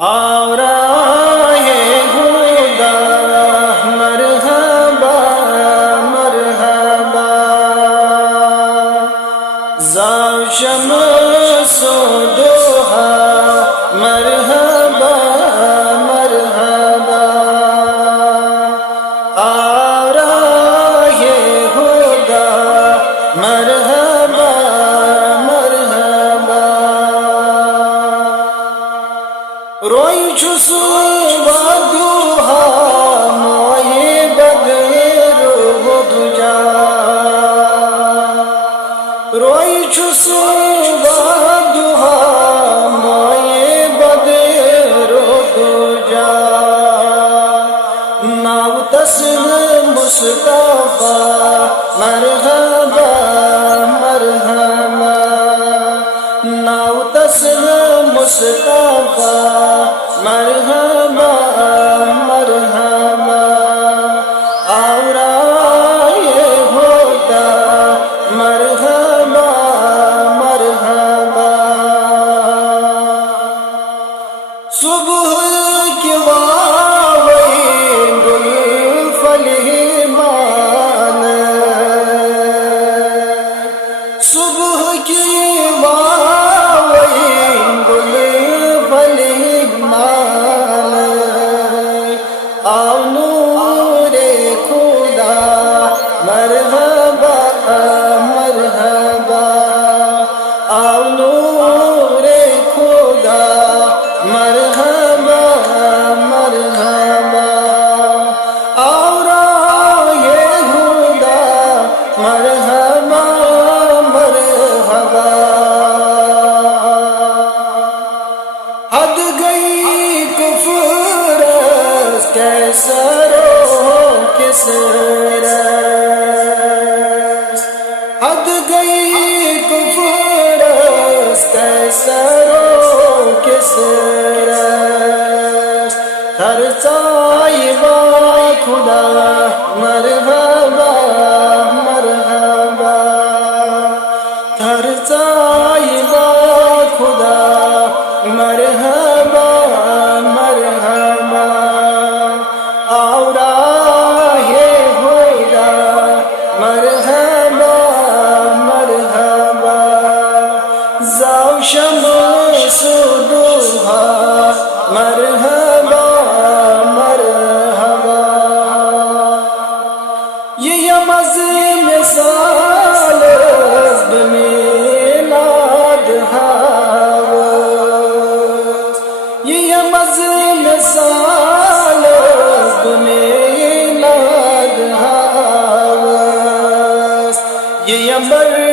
آرائے ہدا مرحبا مرحبا ذا شمس و ضحا مرحبا مرحبا آرائے ہدا مرحبا مرحبا روئی چھس ودوہا موئی بدر و دجا روئی چھس ودوہا موئی بدر و دجا ناو تسل مصطفیٰ مرحبا مرحبا ناو تسل مصطفیٰ مرحبا مرحبا آرائے ہدا مرحبا مرحبا صبح کی واوئی گل فلیمان صبح کی واوئی گل آؤ نور خدا مرحبا مرحبا آؤ نور خدا مرحبا مرحبا آؤ راہ ہدا مرحبا مرحبا حد گئی کفر کیسرو کسر حد گئی کفر کیسرو کسر ہر صاحبہ خدا مرحبا مرحبا ہر صاحبہ خدا مرحبا مرحبا آرائے ہدا مرحبا مرحبا ذا شمس و ضحا مرحبا مرحبا یہ یمز مثال میلاد یہ یمز مثال میلاد یہ یمبر